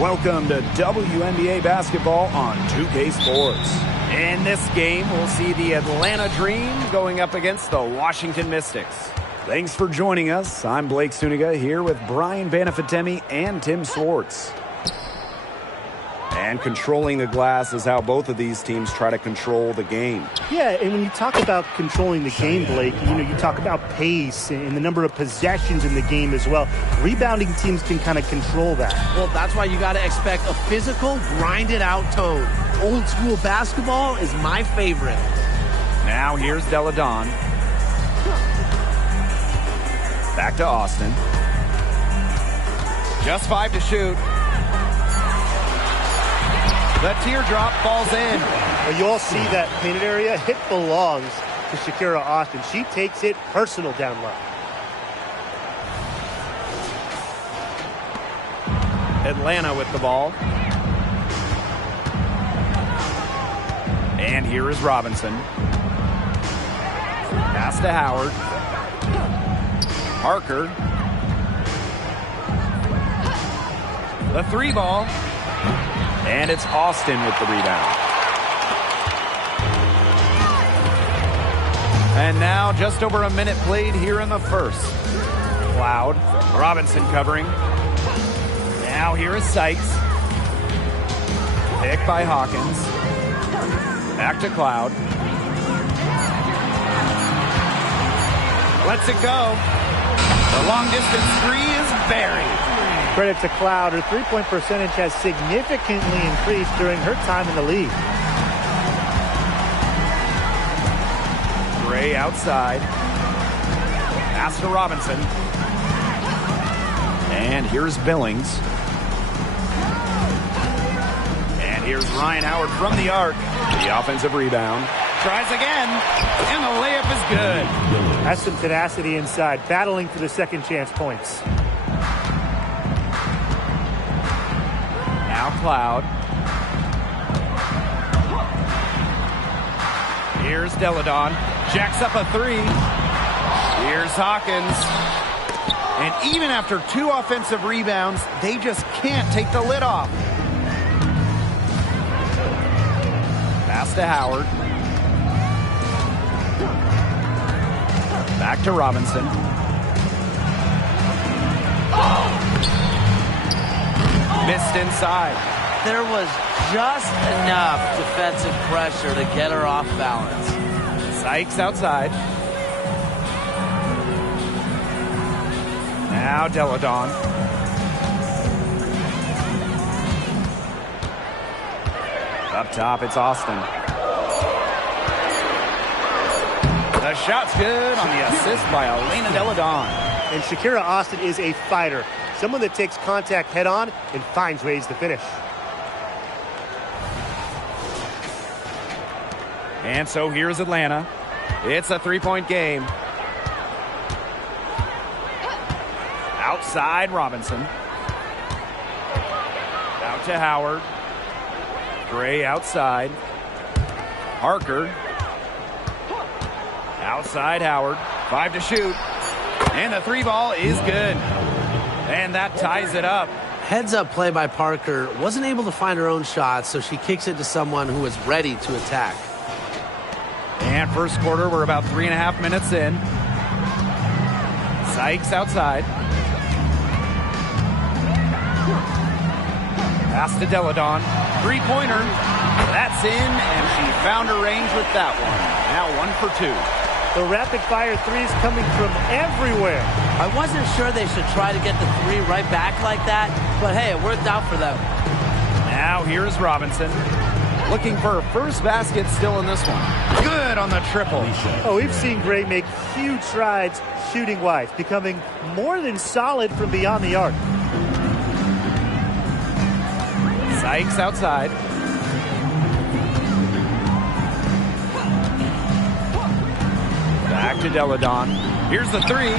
Welcome to WNBA basketball on 2K Sports. In this game, we'll see the Atlanta Dream going up against the Washington Mystics. Thanks for joining us. I'm Blake Suniga here with Brian Banafitemi and Tim Swartz. And controlling the glass is how both of these teams try to control the game. Yeah, and when you talk about controlling the game, Blake, you talk about pace and the number of possessions in the game as well. Rebounding teams can kind of control that. Well, that's why you got to expect a physical, grinded-out tone. Old-school basketball is my favorite. Now here's Deladon. Back to Austin. Just 5 to shoot. The teardrop falls in. Well, you all see that painted area. It belongs to Shakira Austin. She takes it personal down low. Atlanta with the ball. And here is Robinson. Pass to Howard. Parker. The three ball. And it's Austin with the rebound. And now just over a minute played here in the first. Cloud. Robinson covering. Now here is Sykes. Pick by Hawkins. Back to Cloud. Lets it go. The long distance three is buried. Credit to Cloud. Her three-point percentage has significantly increased during her time in the league. Gray outside. Pass to Robinson. And here's Billings. And here's Ryan Howard from the arc. The offensive rebound. Tries again. And the layup is good. Has some tenacity inside, battling for the second chance points. Now Cloud. Here's Deladon. Jacks up a three. Here's Hawkins. And even after 2 offensive rebounds, they just can't take the lid off. Pass to Howard. Back to Robinson. Missed inside. There was just enough defensive pressure to get her off balance. Sykes outside. Now Deladon. Up top, it's Austin. The shot's good on the assist by Elena Deladon. And Shakira Austin is a fighter. Someone that takes contact head-on and finds ways to finish. And so here's Atlanta. It's a three-point game. Outside Robinson. Out to Howard. Gray outside. Parker. Outside Howard. 5 to shoot. And the three ball is good. And that ties it up. Heads-up play by Parker. Wasn't able to find her own shots, so she kicks it to someone who is ready to attack. And first quarter, we're about 3.5 minutes in. Sykes outside. Pass to Deladon. Three-pointer. That's in, and she found her range with that one. Now 1 for 2. The rapid-fire threes coming from everywhere. I wasn't sure they should try to get the three right back like that, but hey, it worked out for them. Now here's Robinson. Looking for her first basket still in this one. Good on the triple. Oh, we've seen Gray make huge strides shooting-wise, becoming more than solid from beyond the arc. Sykes outside. Back to Deladon. Here's the three.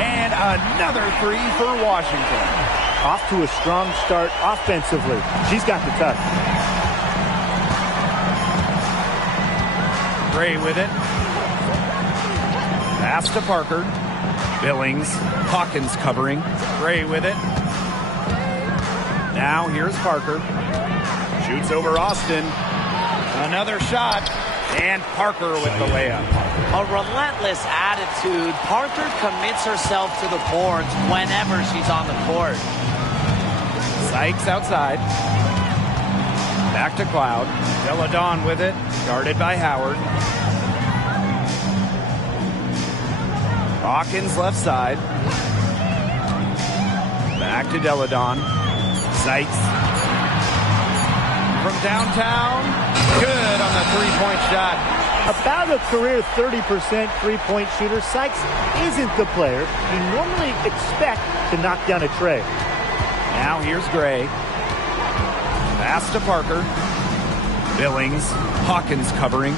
And another three for Washington. Off to a strong start offensively. She's got the touch. Gray with it. Pass to Parker. Billings. Hawkins covering. Gray with it. Now here's Parker. Shoots over Austin. Another shot. And Parker with the layup. A relentless attitude. Parker commits herself to the boards whenever she's on the court. Sykes outside. Back to Cloud. Deladon with it. Guarded by Howard. Hawkins left side. Back to Deladon. Sykes. From downtown. Good on the three-point shot. About a career 30% three-point shooter, Sykes isn't the player you normally expect to knock down a tray. Now here's Gray. Pass to Parker. Billings. Hawkins covering.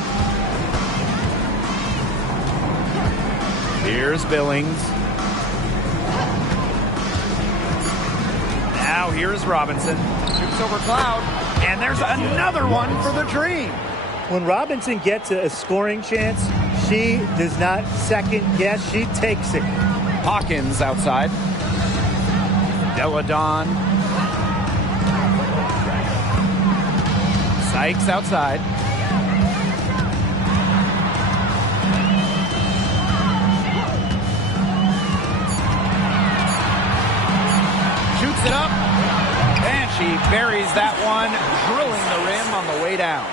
Here's Billings. Now here's Robinson. Shoots over Cloud. And there's another one for the Dream. When Robinson gets a scoring chance, she does not second guess. She takes it. Hawkins outside. Deladon. Sykes outside. Shoots it up. And she buries that one, drilling the rim on the way down.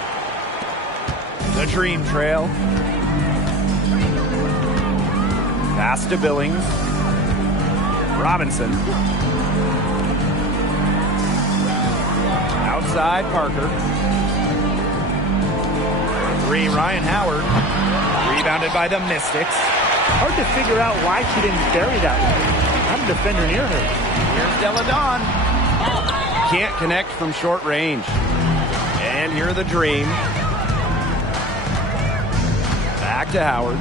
The Dream trail. Pass to Billings. Robinson. Outside Parker. Three, Ryan Howard. Rebounded by the Mystics. Hard to figure out why she didn't bury that one. I'm a defender near her. Here's Deladon. Can't connect from short range. And here are the Dream. Back to Howard.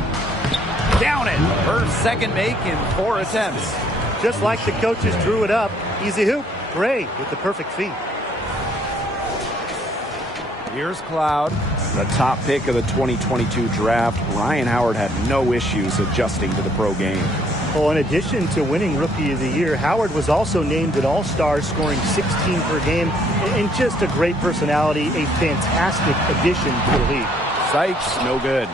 Down it. Her second make in 4 attempts. Just like the coaches drew it up. Easy hoop. Gray with the perfect feet. Here's Cloud. The top pick of the 2022 draft. Ryan Howard had no issues adjusting to the pro game. Well, in addition to winning Rookie of the Year, Howard was also named an All-Star, scoring 16 per game, and just a great personality, a fantastic addition to the league. Sykes, no good.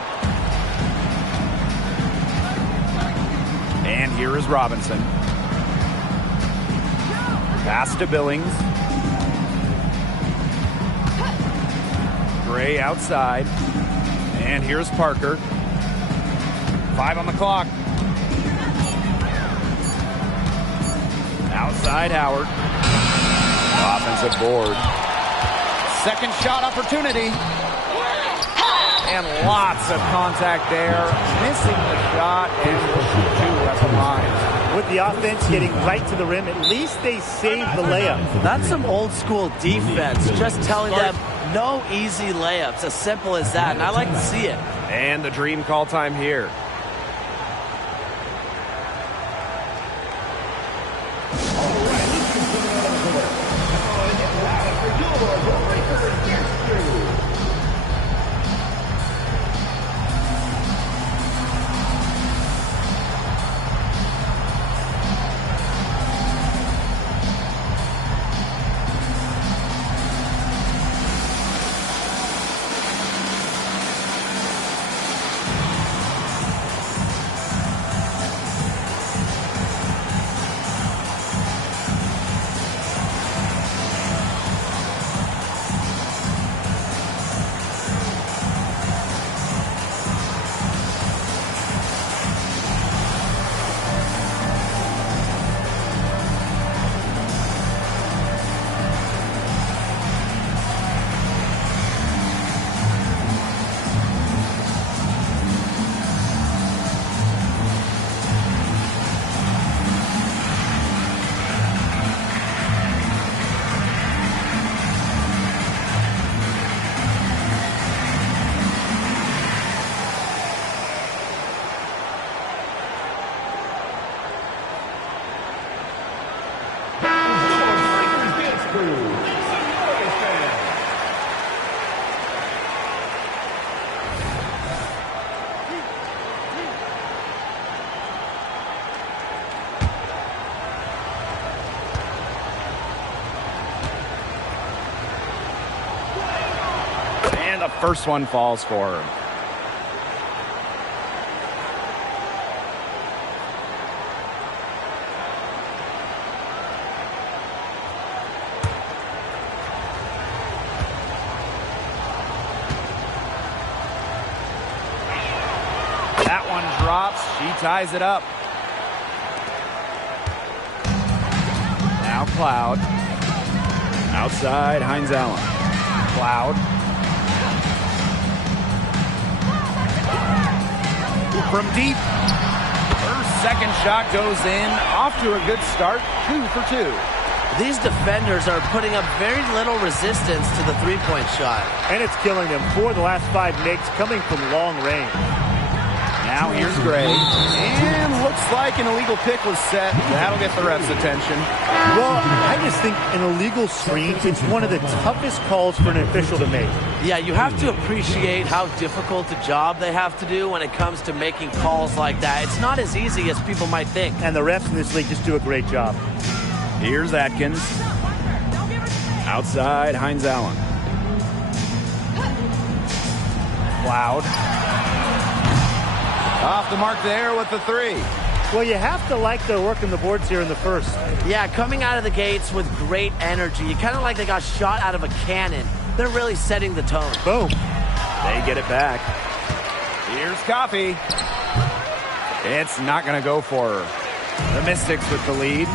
And here is Robinson. Pass to Billings. Gray outside. And here's Parker. 5 on the clock. Outside Howard. Offensive board. Second shot opportunity. And lots of contact there. Missing the shot, and we'll shoot 2 at the line. With the offense getting right to the rim, at least they saved the layup. That's some old school defense. Just telling them no easy layups. As simple as that. And I like to see it. And the Dream call time here. The first one falls for her. That one drops. She ties it up. Now Cloud. Outside, Hines Allen. Cloud. From deep. Her second shot goes in. Off to a good start. 2 for 2. These defenders are putting up very little resistance to the three-point shot. And it's killing them. 4 of the last 5 makes coming from long range. Now here's Gray. And looks like an illegal pick was set. That'll get the ref's attention. Well, I just think an illegal screen is one of the toughest calls for an official to make. Yeah, you have to appreciate how difficult a job they have to do when it comes to making calls like that. It's not as easy as people might think. And the refs in this league just do a great job. Here's Atkins. Outside, Hines Allen. Cloud. Off the mark there with the 3. Well, you have to like their work in the boards here in the first. Yeah, coming out of the gates with great energy. Kind of like they got shot out of a cannon. They're really setting the tone. Boom. They get it back. Here's Coffee. It's not going to go for her. The Mystics with the lead.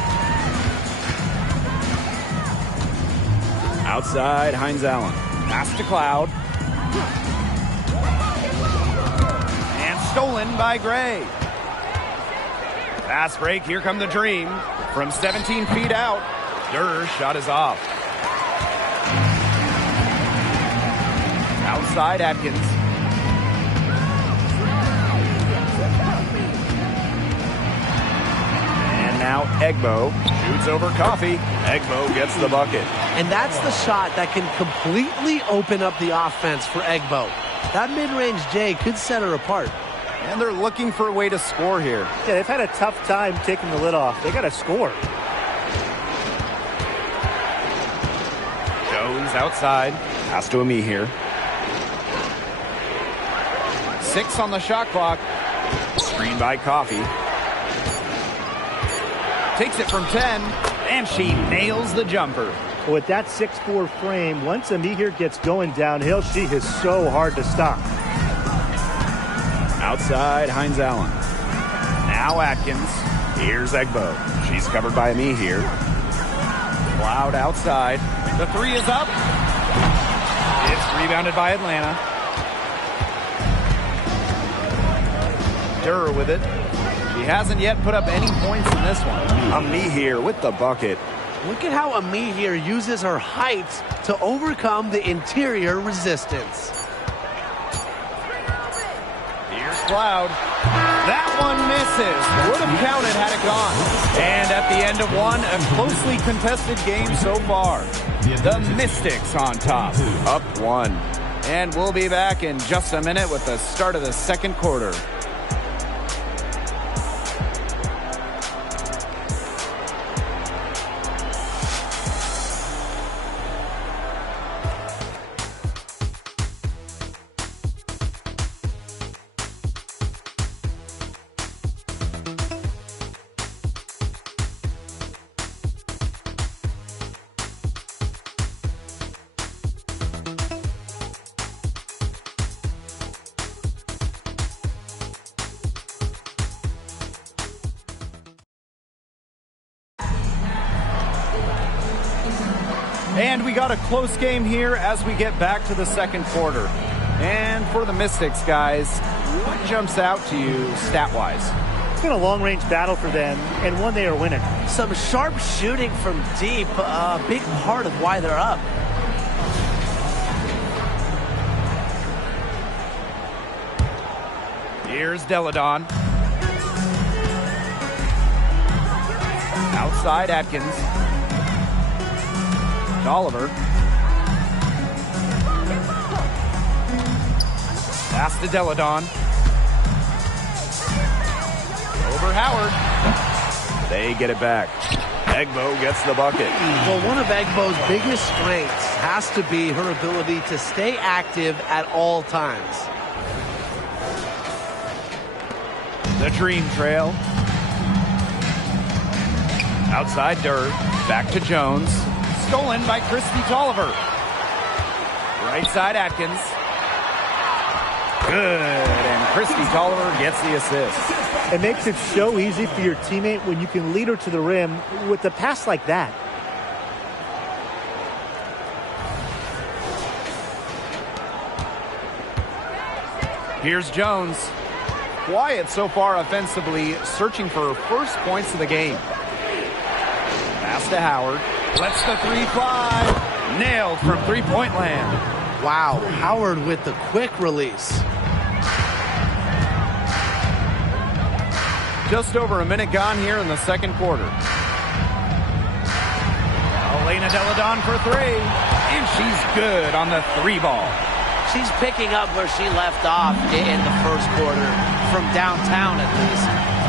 Outside, Hines Allen. Pass to Cloud. And stolen by Gray. Fast break, here come the Dream. From 17 feet out, Durr's shot is off. Outside, Atkins. And now Egbo shoots over Coffee. Egbo gets the bucket. And that's the shot that can completely open up the offense for Egbo. That mid-range J could set her apart. And they're looking for a way to score here. Yeah, they've had a tough time taking the lid off. They got to score. Jones outside. Pass to Ami here. 6 on the shot clock. Screen by Coffee. Takes it from 10, and she nails the jumper. With that 6'4" frame, once Ami here gets going downhill, she is so hard to stop. Outside, Hines Allen. Now Atkins. Here's Egbo. She's covered by Ami here. Cloud outside. The 3 is up. It's rebounded by Atlanta. Durr with it. She hasn't yet put up any points in this one. Ami here with the bucket. Look at how Ami here uses her height to overcome the interior resistance. Here's Cloud. That one misses. Would have counted had it gone. And at the end of one, a closely contested game so far. The Mystics on top, up 1. And we'll be back in just a minute with the start of the second quarter. And we got a close game here as we get back to the second quarter. And for the Mystics, guys, what jumps out to you stat-wise? It's been a long-range battle for them, and one they are winning. Some sharp shooting from deep, a big part of why they're up. Here's Deladon. Outside Atkins. Oliver. Pass to Deladon. Over Howard. They get it back. Egbo gets the bucket. Well, one of Egbo's biggest strengths has to be her ability to stay active at all times. The Dream Trail. Outside Durr. Back to Jones. Stolen by Christy Tolliver. Right side Atkins. Good. And Christy Tolliver gets the assist. It makes it so easy for your teammate when you can lead her to the rim with a pass like that. Here's Jones. Quiet so far offensively, searching for first points of the game. Pass to Howard. Lets the three fly. Nailed from three-point land. Wow, Howard with the quick release. Just over a minute gone here in the second quarter. Elena Deladon for three. And she's good on the three ball. She's picking up where she left off in the first quarter, from downtown at least.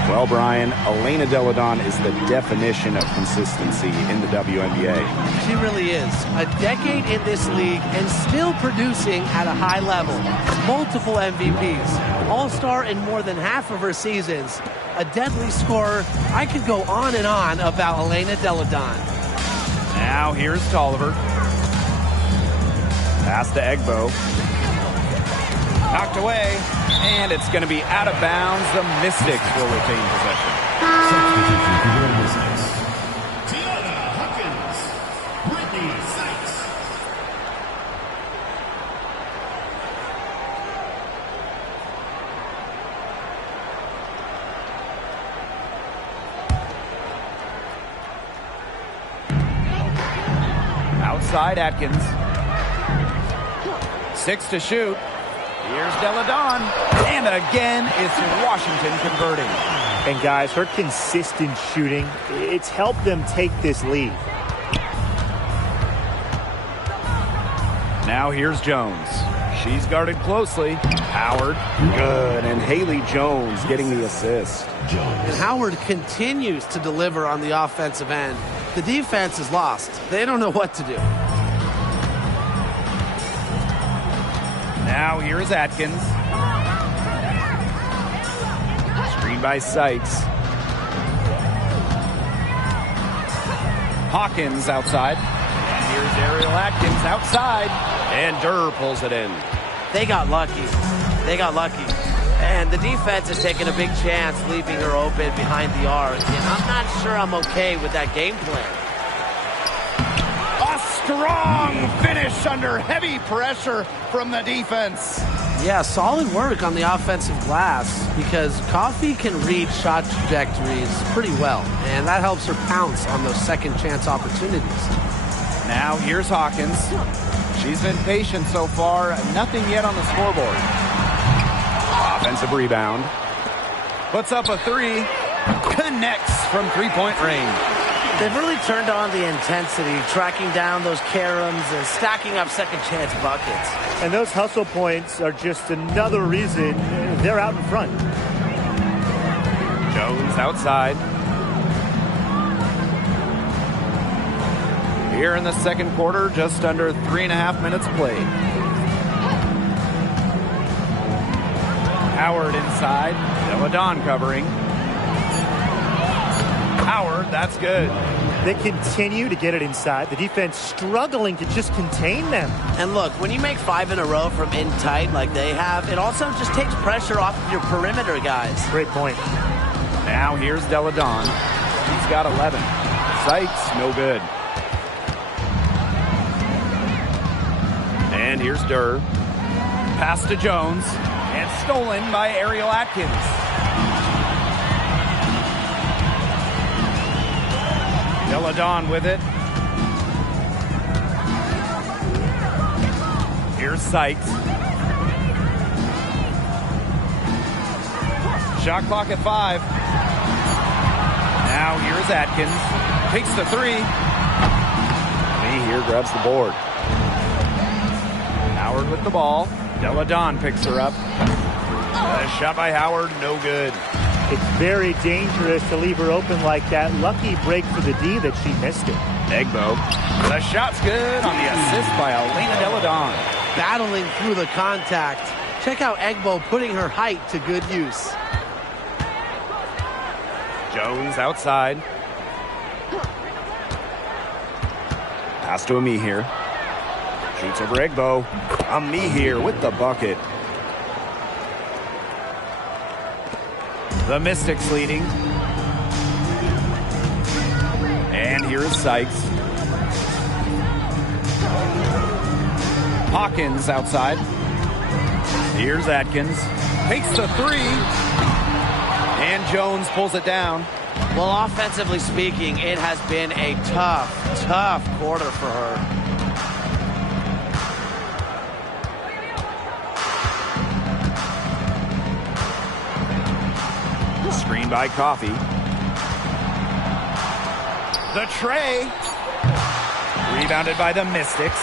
Well, Brian, Elena Deladon is the definition of consistency in the WNBA. She really is. A decade in this league and still producing at a high level. Multiple MVPs. All-star in more than half of her seasons. A deadly scorer. I could go on and on about Elena Deladon. Now here's Tolliver. Pass to Egbo. Knocked away, and it's going to be out of bounds. The Mystics will retain possession. Tiana Hawkins, Brittany Sykes. Outside Atkins. 6 to shoot. Here's Deladon. And again, it's Washington converting. And guys, her consistent shooting, it's helped them take this lead. Now here's Jones. She's guarded closely. Howard, good. And Haley Jones getting the assist. And Howard continues to deliver on the offensive end. The defense is lost. They don't know what to do. Now here's Atkins. Screen by Sykes. Hawkins outside. And here's Ariel Atkins outside. And Durr pulls it in. They got lucky. They got lucky. And the defense is taking a big chance, leaving her open behind the arc. And I'm not sure I'm okay with that game plan. A strong finish under heavy pressure from the defense. Yeah, solid work on the offensive glass because Coffey can read shot trajectories pretty well, and that helps her pounce on those second chance opportunities. Now here's Hawkins. She's been patient so far. Nothing yet on the scoreboard. Offensive rebound. Puts up a three. Connects from three-point range. They've really turned on the intensity, tracking down those caroms and stacking up second chance buckets. And those hustle points are just another reason they're out in front. Jones outside. Here in the second quarter, just under 3.5 minutes played. Howard inside. Deladon covering. Howard, that's good. They continue to get it inside. The defense struggling to just contain them. And look, when you make 5 in a row from in tight like they have, it also just takes pressure off of your perimeter guys. Great point. Now here's Deladon. He's got 11. Sykes, no good. And here's Durr. Pass to Jones. And stolen by Ariel Atkins. Deladon with it. Here's Sykes. Shot clock at 5. Now here's Atkins. Takes the three. Lee here grabs the board. Howard with the ball. Deladon picks her up. A shot by Howard, no good. It's very dangerous to leave her open like that. Lucky break for the D that she missed it. Egbo. The shot's good on the assist by Elena Deladon. Battling through the contact. Check out Egbo putting her height to good use. Jones outside. Pass to Ami here. Shoots over Egbo. Ami here with the bucket. The Mystics leading. And here is Sykes. Hawkins outside. Here's Atkins. Takes the three. And Jones pulls it down. Well, offensively speaking, it has been a tough quarter for her. Screen by Coffey. The tray. Rebounded by the Mystics.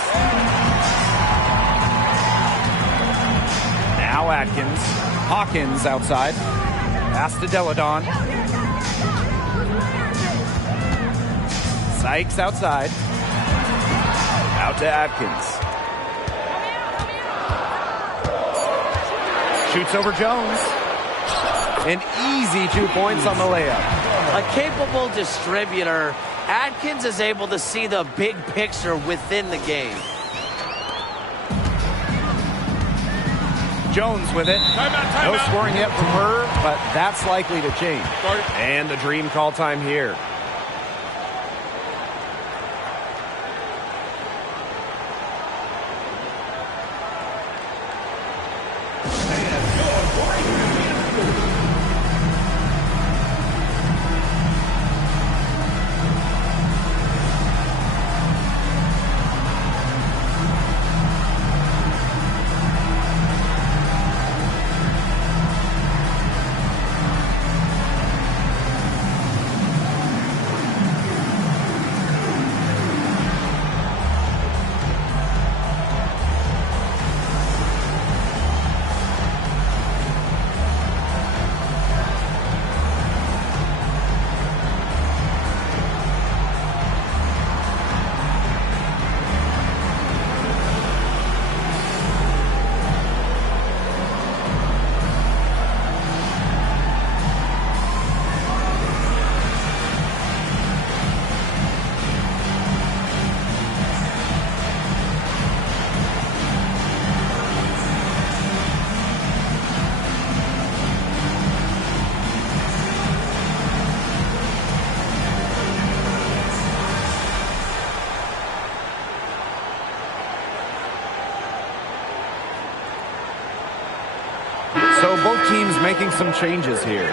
Now Atkins. Hawkins outside. Pass to Deladon. Sykes outside. Out to Atkins. Shoots over Jones. An easy 2 points on the layup. A capable distributor, Atkins is able to see the big picture within the game. Jones with it. No scoring yet from her, but that's likely to change. And the dream call time here. So both teams making some changes here.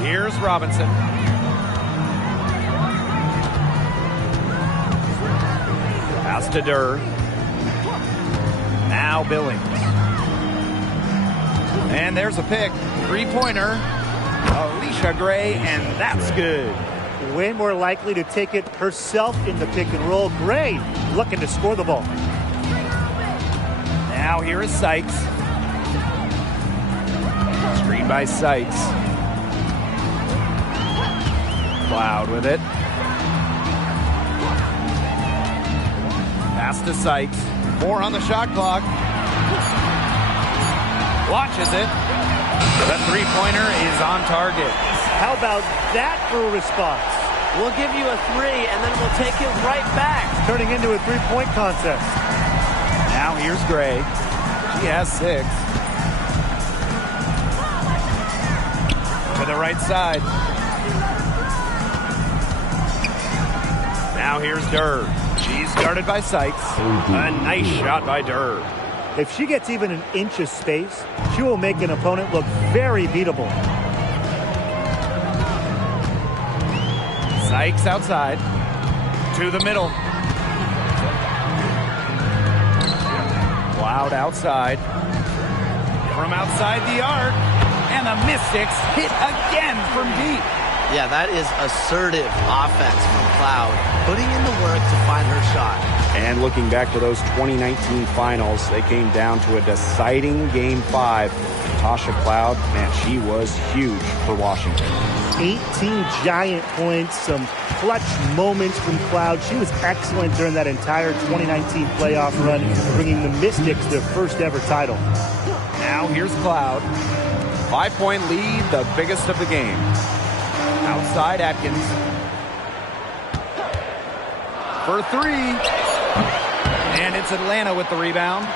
Here's Robinson. Pass to Durr. Now Billings. And there's a pick. Three-pointer. Alicia Gray, and that's good. Way more likely to take it herself in the pick and roll. Gray looking to score the ball. Now here is Sykes. Screen by Sykes. Cloud with it. Pass to Sykes. 4 on the shot clock. Launches it. The three-pointer is on target. How about that for a response? We'll give you a 3, and then we'll take it right back. Turning into a three-point contest. Now here's Gray. She has 6. To the right side. Now here's Durr. She's guarded by Sykes. A nice shot by Durr. If she gets even an inch of space, she will make an opponent look very beatable. Sykes outside. To the middle. Cloud outside. From outside the arc. And the Mystics hit again from deep. Yeah, that is assertive offense from Cloud, putting in the work to find her shot. And looking back to those 2019 finals, they came down to a deciding Game 5. Tasha Cloud, man, she was huge for Washington. 18 giant points, some clutch moments from Cloud. She was excellent during that entire 2019 playoff run, bringing the Mystics their first ever title. Now here's Cloud. 5-point lead, the biggest of the game. Outside Atkins. For 3. And it's Atlanta with the rebound.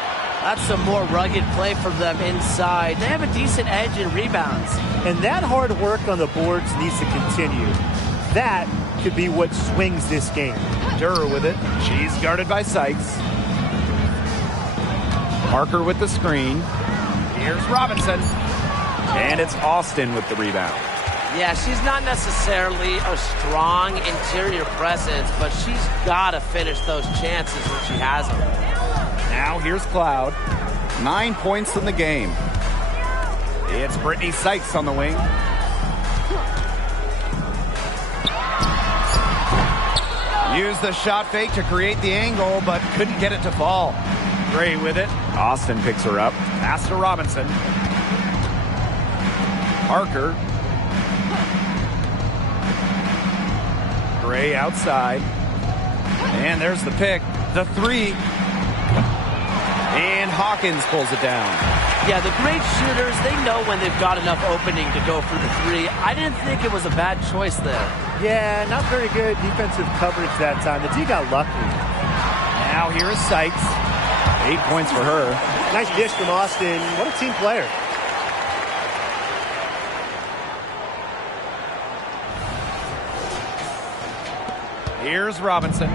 That's some more rugged play from them inside. They have a decent edge in rebounds. And that hard work on the boards needs to continue. That could be what swings this game. Durer with it. She's guarded by Sykes. Parker with the screen. Here's Robinson. And it's Austin with the rebound. Yeah, she's not necessarily a strong interior presence, but she's got to finish those chances when she has them. Now here's Cloud. 9 points in the game. It's Brittany Sykes on the wing. Used the shot fake to create the angle, but couldn't get it to fall. Gray with it. Austin picks her up. Pass to Robinson. Parker. Gray outside. And there's the pick. The 3. And Hawkins pulls it down. Yeah, the great shooters, they know when they've got enough opening to go for the 3. I didn't think it was a bad choice there. Yeah, not very good defensive coverage that time. The D got lucky. Now here is Sykes. 8 points for her. Nice dish from Austin. What a team player. Here's Robinson.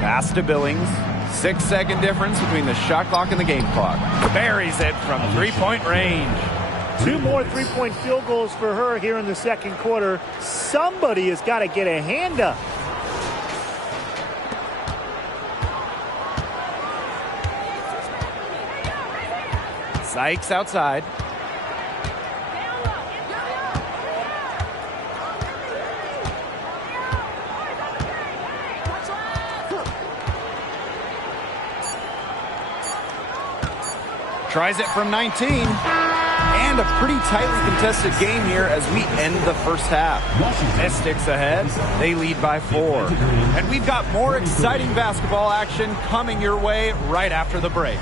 Pass to Billings. 6-second difference between the shot clock and the game clock. Buries it from 3-point range. 2 more 3-point field goals for her here in the second quarter. Somebody has got to get a hand up. Sykes outside. Tries it from 19. And a pretty tightly contested game here as we end the first half. Mystics ahead. They lead by 4. And we've got more exciting basketball action coming your way right after the break.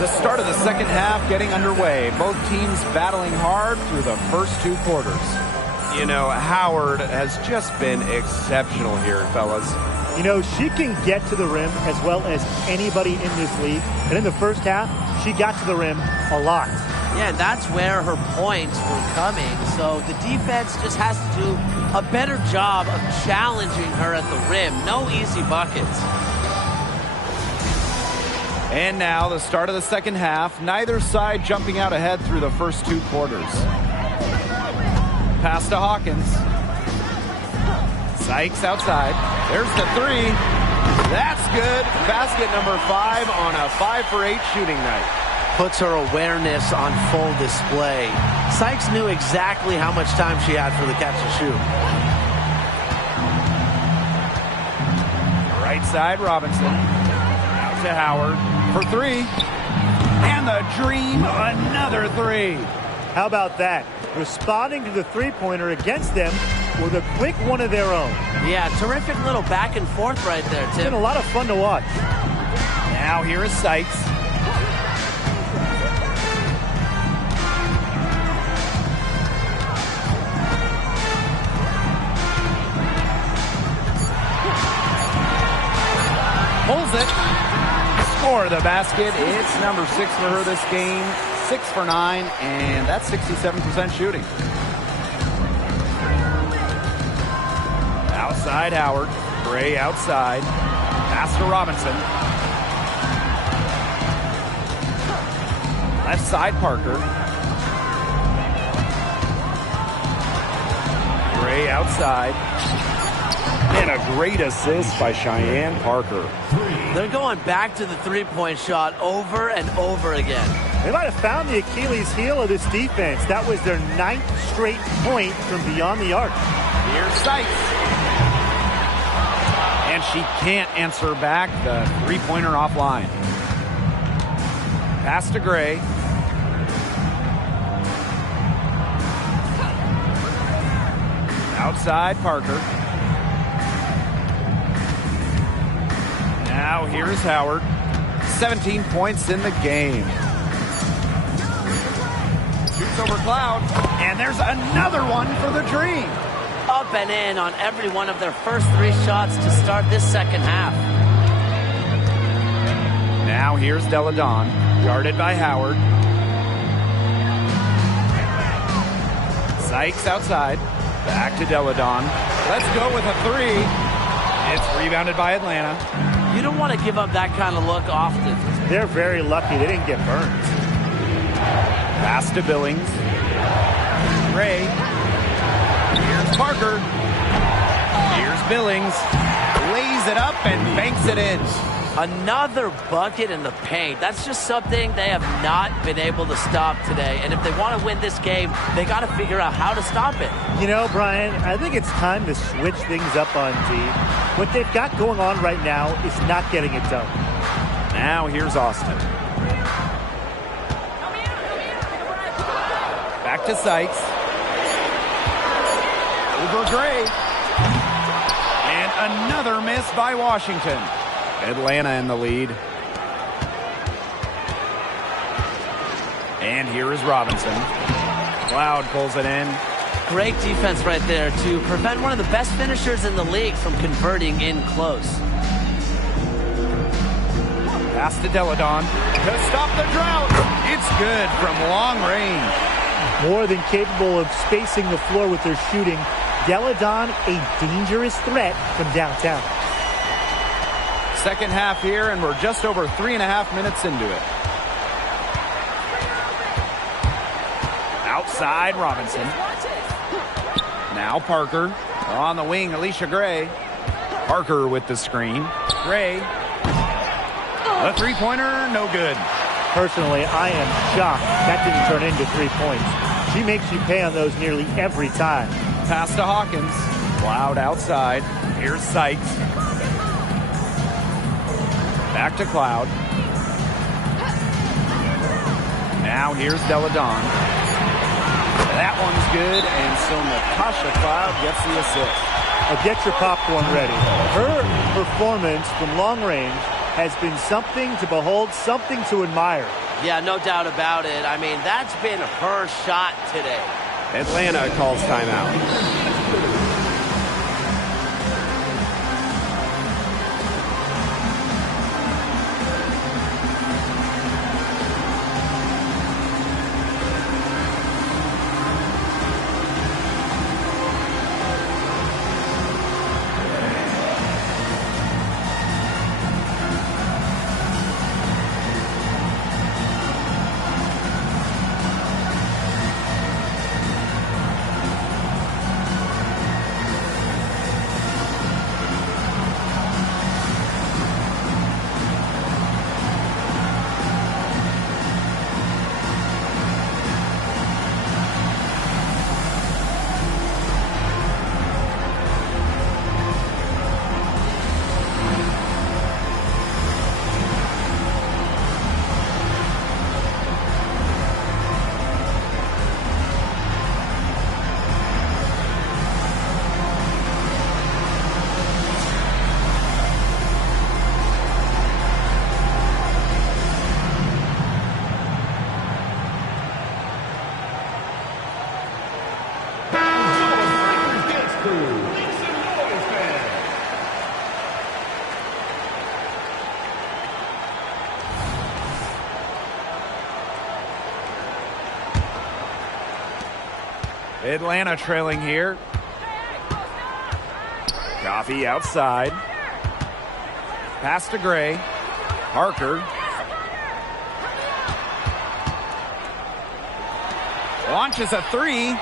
The start of the second half getting underway. Both teams battling hard through the first 2 quarters. You know, Howard has just been exceptional here, fellas. You know, she can get to the rim as well as anybody in this league. And in the first half, she got to the rim a lot. Yeah, and that's where her points were coming. So the defense just has to do a better job of challenging her at the rim. No easy buckets. And now the start of the second half. Neither side jumping out ahead through the first 2 quarters. Pass to Hawkins. Sykes outside. There's the 3. That's good. Basket number 5 on a 5 for 8 shooting night. Puts her awareness on full display. Sykes knew exactly how much time she had for the catch and shoot. Right side, Robinson. Out to Howard for 3. And the dream, another 3. How about that? Responding to the three-pointer against them with a quick one of their own. Yeah, terrific little back and forth right there, Tim. It's been a lot of fun to watch. Now here is Sykes. Pulls it. Score the basket. It's number 6 for her this game. 6 for 9, and that's 67% shooting. Outside Howard. Gray outside. Pass to Robinson. Left side Parker. Gray outside. And a great assist by Cheyenne Parker. They're going back to the three-point shot over and over again. They might have found the Achilles heel of this defense. That was their 9th straight point from beyond the arc. Here's Sykes. And she can't answer back the three-pointer offline. Pass to Gray. Outside Parker. Now here's Howard. 17 points in the game. Shoots over Cloud. And there's another one for the Dream. Up and in on every one of their first 3 shots to start this second half. Now here's Deladon. Guarded by Howard. Sykes outside. Back to Deladon. Let's go with a 3. It's rebounded by Atlanta. You don't want to give up that kind of look often. They're very lucky they didn't get burned. Pass to Billings. Gray. Here's Parker. Here's Billings. Lays it up and banks it in. Another bucket in the paint. That's just something they have not been able to stop today. And if they want to win this game, they got to figure out how to stop it. You know, Brian, I think it's time to switch things up on D. What they've got going on right now is not getting it done. Now here's Austin. Back to Sykes. Over Gray. And another miss by Washington. Atlanta in the lead. And here is Robinson. Cloud pulls it in. Great defense right there to prevent one of the best finishers in the league from converting in close. Pass to Deladon to stop the drought. It's good from long range. More than capable of spacing the floor with their shooting. Deladon, a dangerous threat from downtown. Second half here, and we're just over 3.5 minutes into it. Outside Robinson. Now Parker. On the wing, Alicia Gray. Parker with the screen. Gray. A three-pointer, no good. Personally, I am shocked that didn't turn into 3 points. She makes you pay on those nearly every time. Pass to Hawkins. Cloud outside. Here's Sykes. Back to Cloud. Now here's Deladon. That one's good, and so Natasha Cloud gets the assist. Get your popcorn ready. Her performance from long range has been something to behold, something to admire. Yeah, no doubt about it. I mean, that's been her shot today. Atlanta calls timeout. Atlanta trailing here. Coffee outside. Pass to Gray. Parker. Launches a three.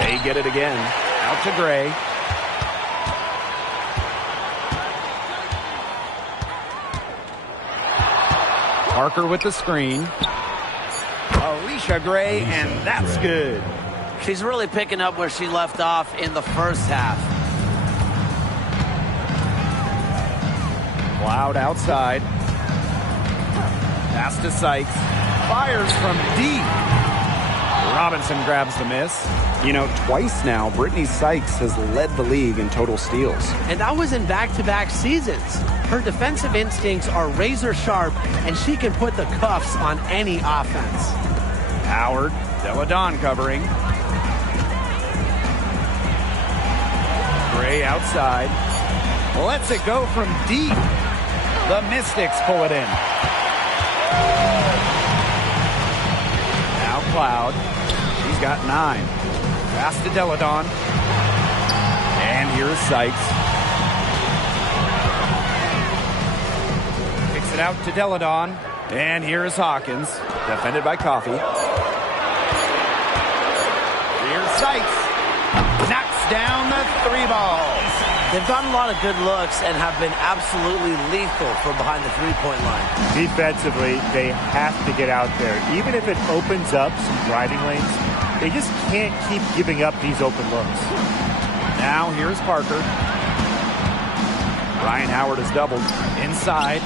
They get it again. Out to Gray. Parker with the screen. Alicia Gray, and that's good. She's really picking up where she left off in the first half. Cloud outside. Pass to Sykes. Fires from deep. Robinson grabs the miss. You know, twice now, Brittany Sykes has led the league in total steals. And that was in back-to-back seasons. Her defensive instincts are razor sharp, and she can put the cuffs on any offense. Howard, Deladon covering. Gray outside. Lets it go from deep. The Mystics pull it in. Now Cloud. She's got 9. Pass to Deladon. And here's Sykes. Kicks it out to Deladon. And here's Hawkins. Defended by Coffee. Here's Sykes. Knocks down the 3 balls. They've gotten a lot of good looks and have been absolutely lethal from behind the three-point line. Defensively, they have to get out there. Even if it opens up some driving lanes, they just can't keep giving up these open looks. Now here's Parker. Ryan Howard is doubled. Inside.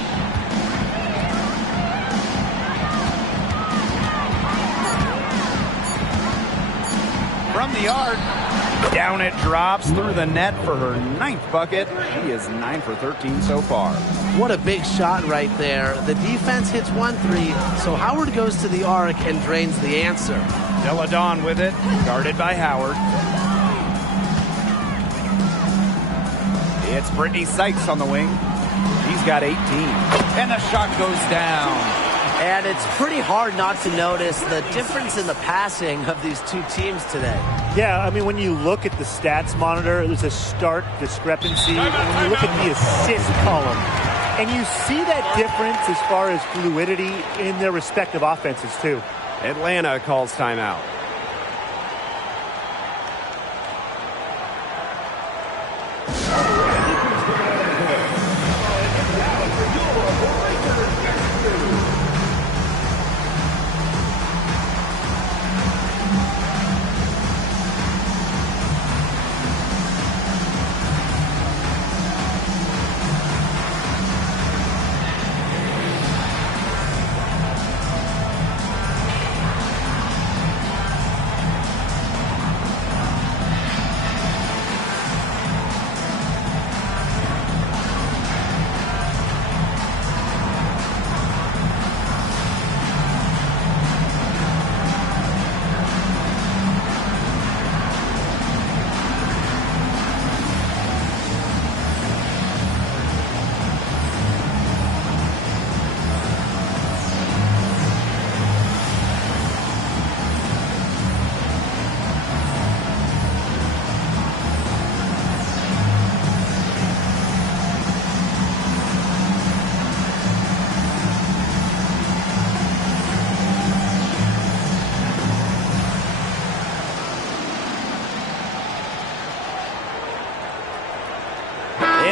From the arc. Down it drops through the net for her 9th bucket. She is 9 for 13 so far. What a big shot right there. The defense hits 1-3, so Howard goes to the arc and drains the answer. Deladon with it, guarded by Howard. It's Brittany Sykes on the wing. She's got 18. And the shot goes down. And it's pretty hard not to notice the difference in the passing of these two teams today. Yeah, I mean, when you look at the stats monitor, there's a stark discrepancy. And when you look at the assist column, and you see that difference as far as fluidity in their respective offenses, too. Atlanta calls timeout.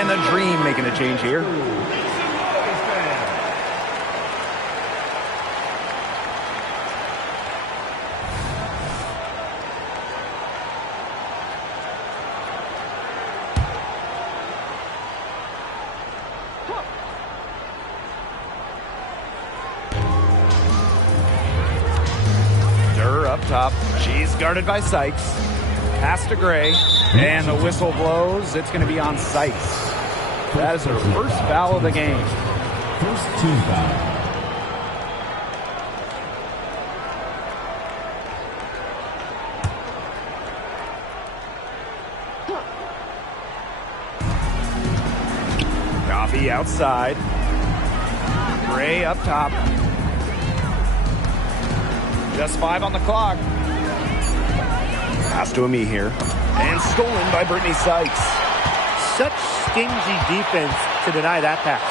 And the Dream making a change here. Up top. She's guarded by Sykes. Pass to Gray. And the whistle blows. It's going to be on Sykes. That is her first foul of the game. First team foul. Coffee outside. Gray up top. Just 5 on the clock. Pass to Ami here. And stolen by Brittany Sykes. Such stingy defense to deny that pass.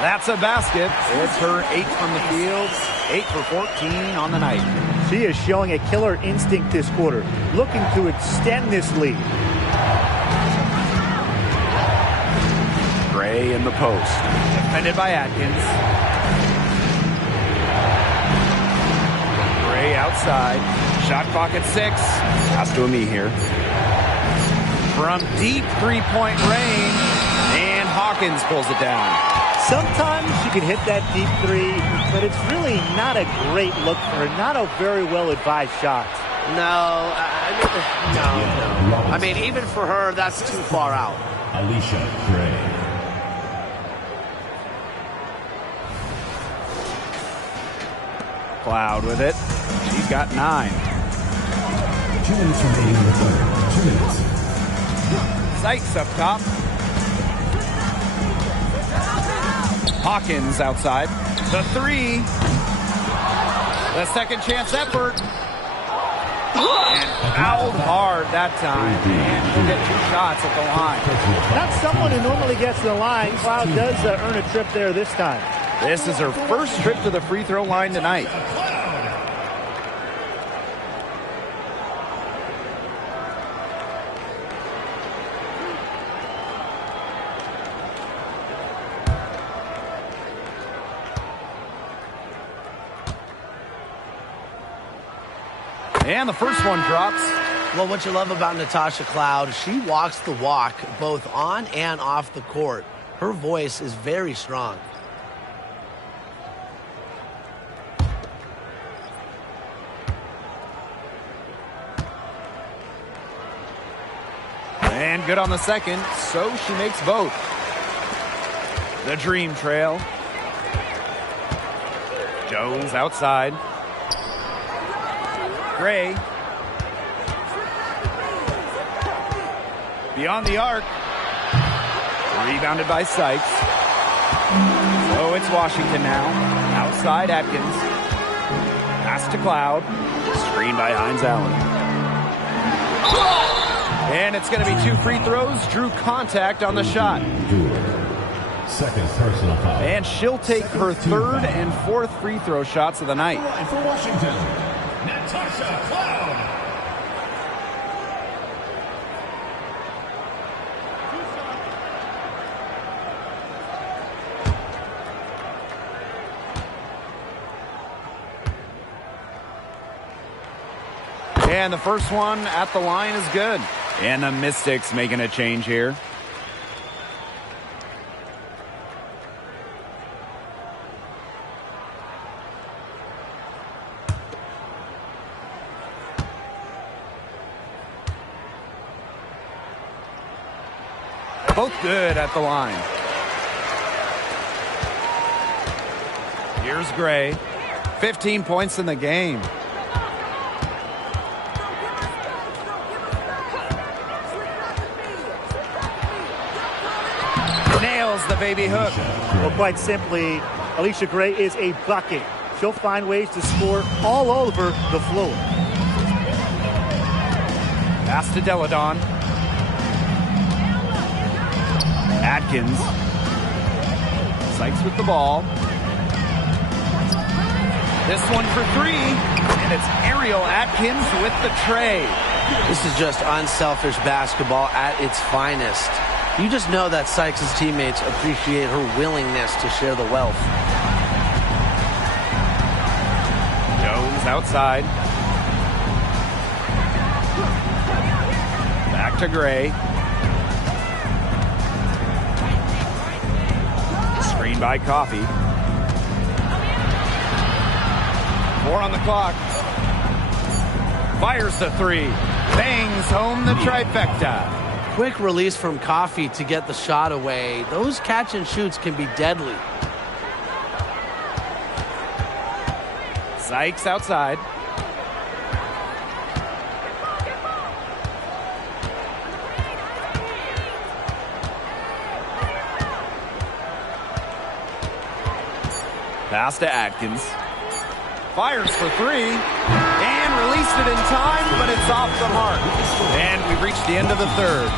That's a basket. It's her 8 from the field. 8 for 14 on the night. She is showing a killer instinct this quarter, looking to extend this lead. Gray in the post. Defended by Atkins. Gray outside. Shot clock at 6. Pass to Ami here. From deep three-point range. And Hawkins pulls it down. Sometimes she can hit that deep three, but it's really not a great look for her. Not a very well-advised shot. No. I mean, even for her, that's too far out. Alicia Gray. Cloud with it. She's got 9. 2 minutes remaining in the third. 2 minutes. Sykes up top. Hawkins outside. The 3. The second chance effort. And fouled hard that time. And she'll get 2 shots at the line. Not someone who normally gets to the line. Cloud does earn a trip there this time. This is her first trip to the free throw line tonight. And the first one drops. Well, what you love about Natasha Cloud, she walks the walk both on and off the court. Her voice is very strong. And good on the second, so she makes both. The Dream trail. Jones outside. Gray. Beyond the arc. Rebounded by Sykes. So it's Washington now. Outside Atkins. Pass to Cloud. Screen by Hines Allen. And it's going to be 2 free throws. Drew contact on the shot. Second personal foul. And she'll take her 3rd and 4th free throw shots of the night. And for Washington, Natasha Cloud. And the first one at the line is good. And the Mystics making a change here. Both good at the line. Here's Gray. 15 points in the game. Nails the baby hook. Well, quite simply, Alicia Gray is a bucket. She'll find ways to score all over the floor. Pass to Deladon. Atkins. Sykes with the ball. This one for 3. And it's Ariel Atkins with the tray. This is just unselfish basketball at its finest. You just know that Sykes' teammates appreciate her willingness to share the wealth. Jones outside. Back to Gray. Screen by Coffey. 4 on the clock. Fires the 3. Bangs home the trifecta. Quick release from Coffey to get the shot away. Those catch and shoots can be deadly. Sykes outside. Pass to Atkins. Fires for 3. And released it in time, but it's off the mark. And we've reached the end of the third.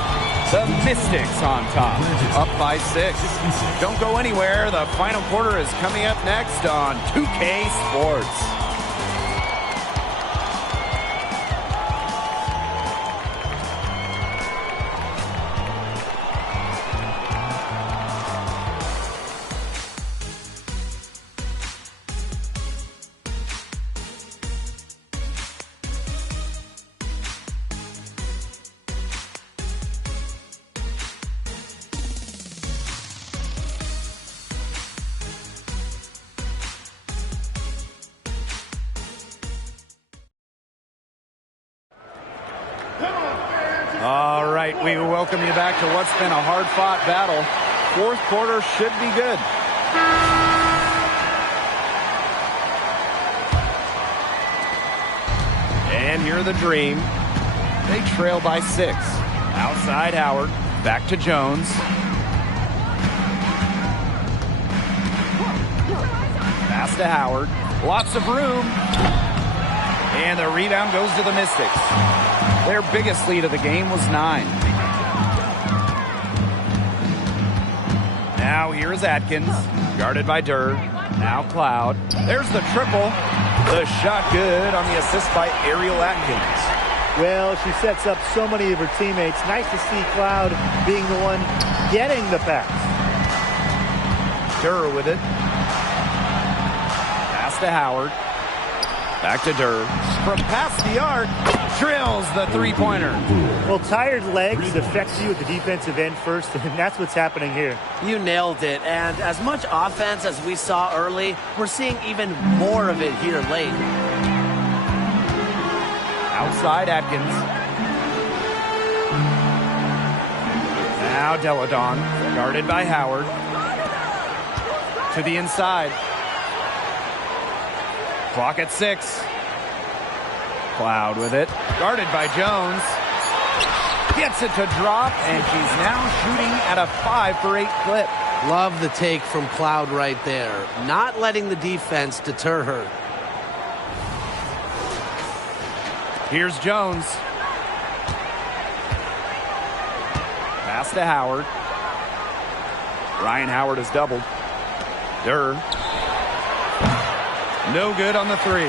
The Mystics on top, up by 6. Don't go anywhere. The final quarter is coming up next on 2K Sports. All right, we welcome you back to what's been a hard-fought battle. Fourth quarter should be good. And here the Dream. They trail by 6. Outside Howard, back to Jones. Pass to Howard. Lots of room. And the rebound goes to the Mystics. Their biggest lead of the game was 9. Now here's Atkins, guarded by Durr. Now Cloud. There's the triple. The shot good on the assist by Ariel Atkins. Well, she sets up so many of her teammates. Nice to see Cloud being the one getting the pass. Durr with it. Pass to Howard. Back to Durr. From past the arc, drills the three-pointer. Well, tired legs affect you at the defensive end first, and that's what's happening here. You nailed it. And as much offense as we saw early, we're seeing even more of it here late. Outside Atkins. Now Deladon, guarded by Howard. To the inside. Clock at 6. Cloud with it. Guarded by Jones. Gets it to drop, and she's now shooting at a 5 for 8 clip. Love the take from Cloud right there. Not letting the defense deter her. Here's Jones. Pass to Howard. Ryan Howard has doubled. Durr. No good on the 3.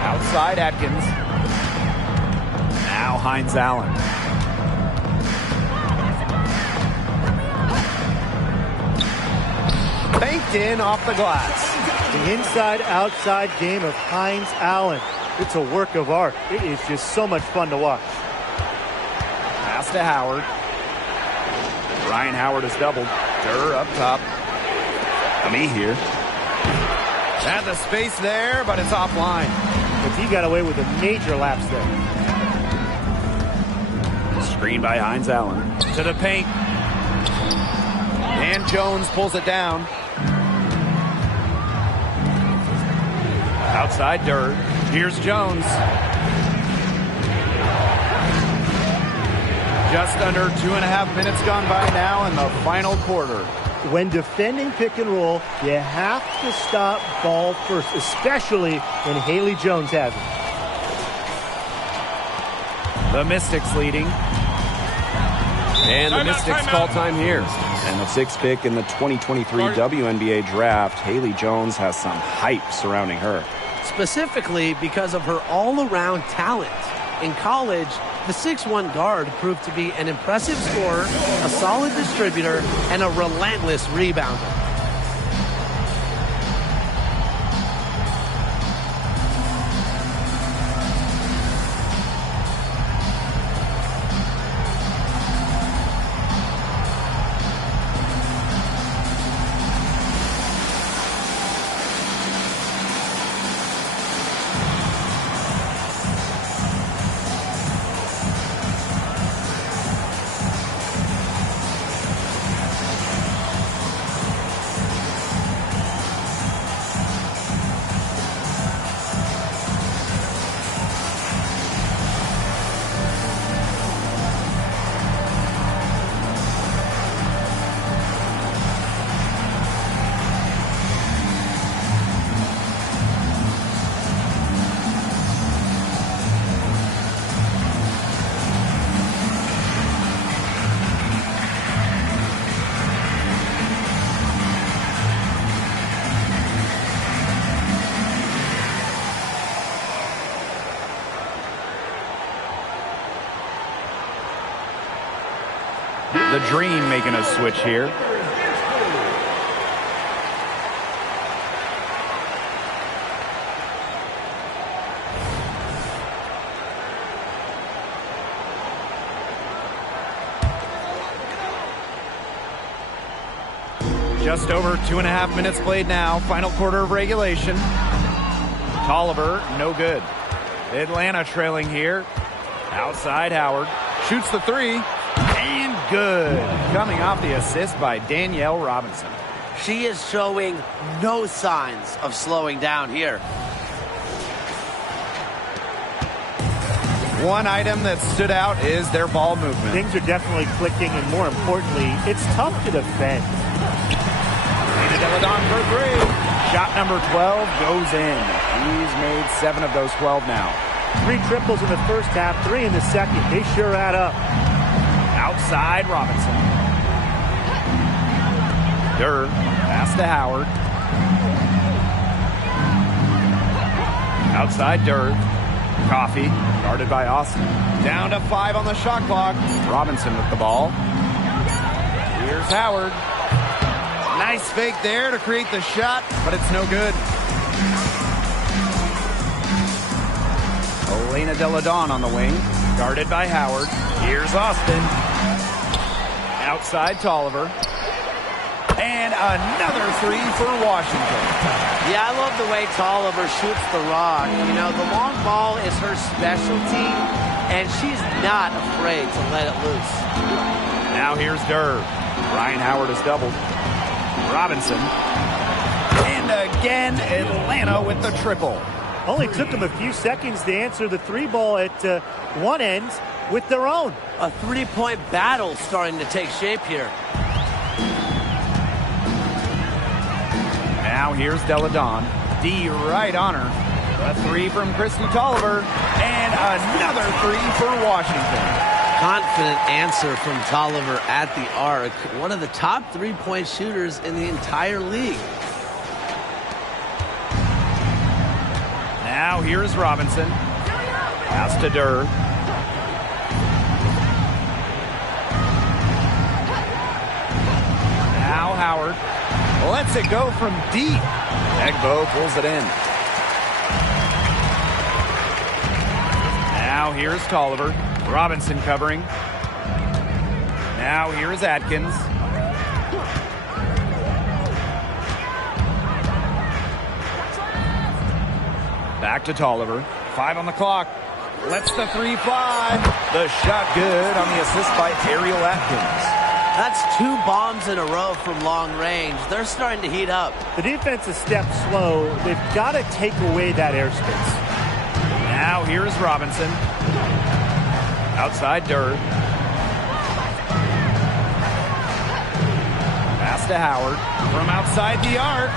Outside Atkins. Now Hines Allen. Banked in off the glass. The inside-outside game of Hines Allen. It's a work of art. It is just so much fun to watch. Pass to Howard. Ryan Howard has doubled. Durr up top. Me here. Had the space there, but it's offline. But he got away with a major lapse there. Screen by Hines Allen. To the paint. And Jones pulls it down. Outside Durr. Here's Jones. Just under 2.5 minutes gone by now in the final quarter. When defending pick and roll, you have to stop ball first, especially when Haley Jones has it. The Mystics leading. And the Mystics call time here. And the 6th pick in the 2023 WNBA draft, Haley Jones has some hype surrounding her. Specifically because of her all-around talent. In college, The 6'1 guard proved to be an impressive scorer, a solid distributor, and a relentless rebounder. The Dream making a switch here. Just over 2.5 minutes played now. Final quarter of regulation. Tolliver, no good. Atlanta trailing here. Outside Howard. Shoots the three. And good. Coming off the assist by Danielle Robinson. She is showing no signs of slowing down here. One item that stood out is their ball movement. Things are definitely clicking, and more importantly, it's tough to defend. Deladon for three. Shot number 12 goes in. He's made 7 of those 12 now. 3 triples in the first half, 3 in the second. They sure add up. Outside Robinson. Durr. Pass to Howard. Outside Durr. Coffee. Guarded by Austin. Down to 5 on the shot clock. Robinson with the ball. Here's Howard. Nice fake there to create the shot, but it's no good. Elena Deladon on the wing. Guarded by Howard. Here's Austin. Outside Tolliver. And another 3 for Washington. Yeah, I love the way Tolliver shoots the rock. You know, the long ball is her specialty, and she's not afraid to let it loose. Now here's Durr. Ryan Howard has doubled. Robinson. And again, Atlanta with the triple. Only took them a few seconds to answer the 3 ball at one end with their own. A 3-point battle starting to take shape here. Now here's Deladon. D right on her. A 3 from Christy Tolliver. And another 3 for Washington. Confident answer from Tolliver at the arc. One of the top 3-point shooters in the entire league. Now here's Robinson. Pass to Durr. Now Howard lets it go from deep. Egbo pulls it in. Now here's Tolliver. Robinson covering. Now here's Atkins. Back to Tolliver. 5 on the clock. Lets the 3 fly. The shot good on the assist by Ariel Atkins. That's 2 bombs in a row from long range. They're starting to heat up. The defense is stepped slow. They've got to take away that airspace. Now here's Robinson. Outside Durr. Pass to Howard. From outside the arc.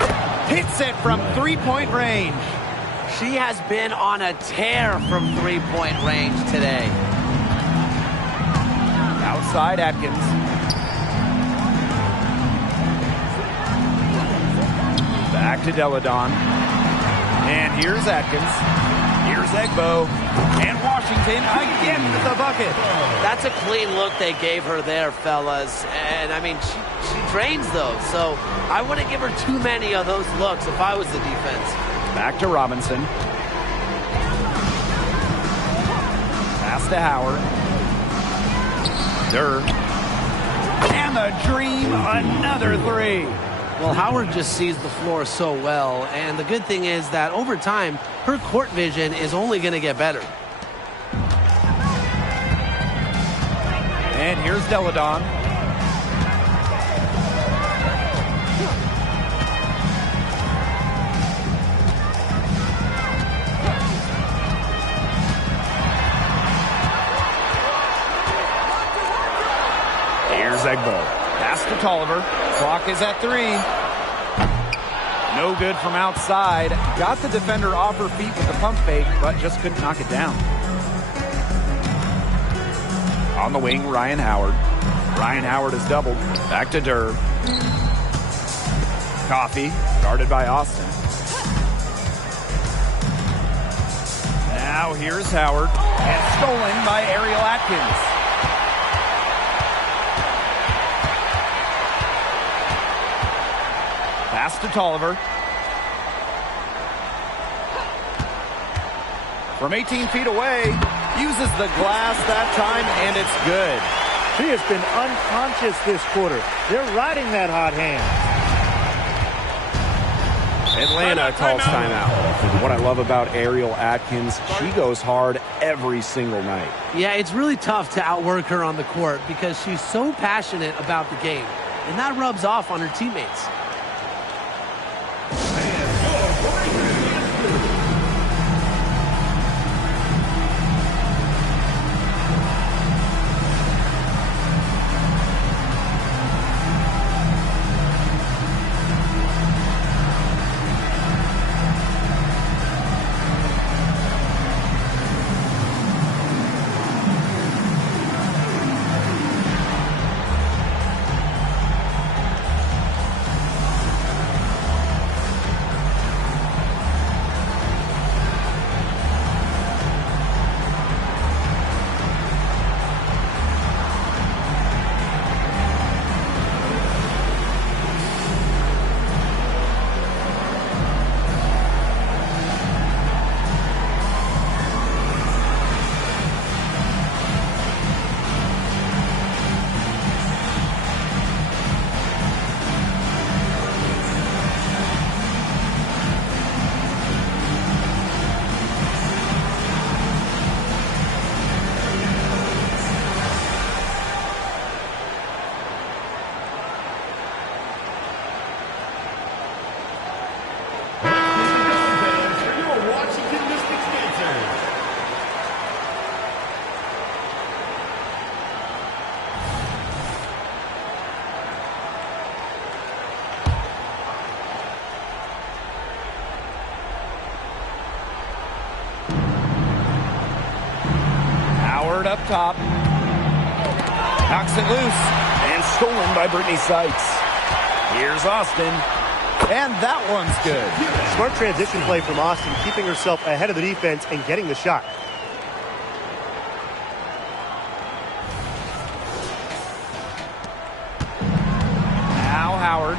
Hits it from 3-point range. She has been on a tear from 3-point range today. Outside Atkins. Back to Deladon. And here's Atkins. Here's Here's Egbo. And Washington again with the bucket. That's a clean look they gave her there, fellas. And, I mean, she drains those. So I wouldn't give her too many of those looks if I was the defense. Back to Robinson. Pass to Howard. Durr. And the dream, another three. Well, Howard just sees the floor so well, and the good thing is that over time, her court vision is only going to get better. And here's Deladon. Here's Egbo. Pass to Tolliver. Clock is at 3. No good from outside. Got the defender off her feet with the pump fake, but just couldn't knock it down. On the wing, Ryan Howard. Ryan Howard is doubled. Back to Durr. Coffey, guarded by Austin. Now here's Howard. And stolen by Ariel Atkins. Pass to Tolliver. From 18 feet away, uses the glass that time, and it's good. She has been unconscious this quarter. They're riding that hot hand. Atlanta calls timeout. What I love about Ariel Atkins, she goes hard every single night. Yeah, it's really tough to outwork her on the court because she's so passionate about the game, and that rubs off on her teammates. Up top. Knocks it loose. And stolen by Brittany Sykes. Here's Austin. And that one's good. Smart transition play from Austin, keeping herself ahead of the defense and getting the shot. Now Howard.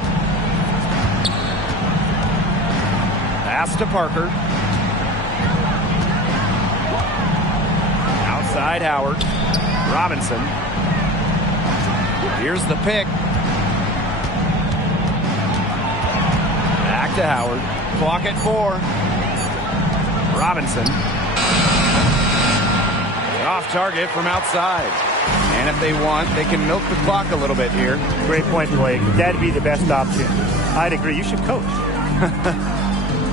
Pass to Parker. Outside Howard. Robinson. Here's the pick. Back to Howard. Clock at 4. Robinson. Off target from outside. And if they want, they can milk the clock a little bit here. Great point, Blake. That'd be the best option. I'd agree. You should coach.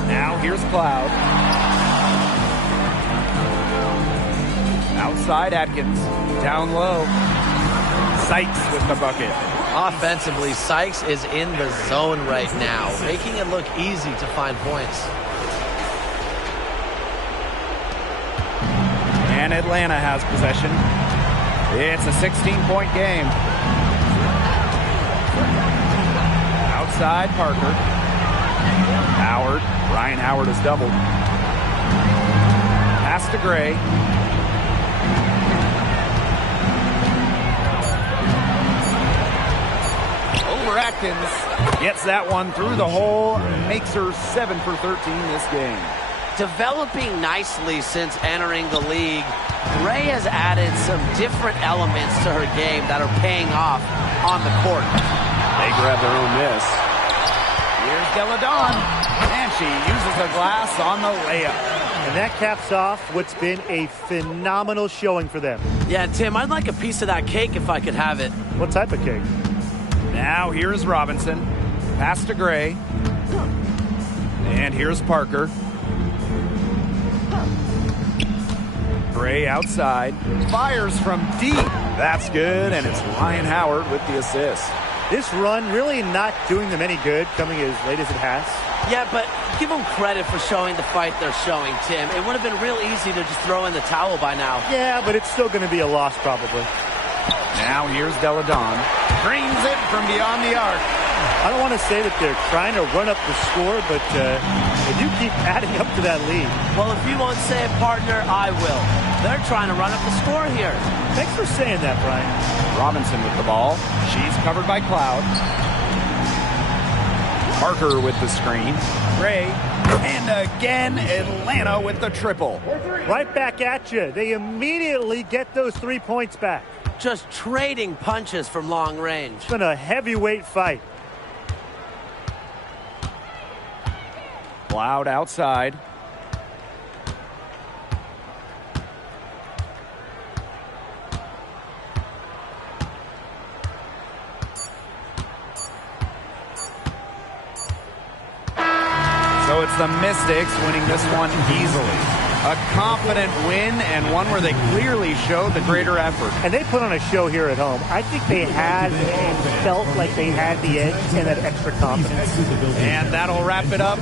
Now here's Cloud. Outside Atkins. Down low. Sykes with the bucket. Offensively, Sykes is in the zone right now, making it look easy to find points. And Atlanta has possession. It's a 16-point game. Outside Parker. Howard. Ryan Howard is doubled. Pass to Gray. Over Atkins. Gets that one through the hole. Makes her 7 for 13 this game. Developing nicely since entering the league, Gray has added some different elements to her game that are paying off on the court. They grab their own miss. Here's Deladon, and she uses the glass on the layup. And that caps off what's been a phenomenal showing for them. Yeah, Tim, I'd like a piece of that cake if I could have it. What type of cake? Now here's Robinson. Pass to Gray. And here's Parker. Gray outside. Fires from deep. That's good, and it's Ryan Howard with the assist. This run really not doing them any good, coming as late as it has. Yeah, but give them credit for showing the fight they're showing, Tim. It would have been real easy to just throw in the towel by now. Yeah, but it's still going to be a loss probably. Now here's Deladon. Drains it from beyond the arc. I don't want to say that they're trying to run up the score, but they do keep adding up to that lead. Well, if you won't say it, partner, I will. They're trying to run up the score here. Thanks for saying that, Brian. Robinson with the ball. She's covered by Cloud. Parker with the screen. Gray. And again, Atlanta with the triple. Right back at you. They immediately get those 3 points back. Just trading punches from long range. It's been a heavyweight fight. Cloud outside. So it's the Mystics winning this one easily. A confident win and one where they clearly showed the greater effort. And they put on a show here at home. I think they had and felt like they had the edge and that extra confidence. And that'll wrap it up.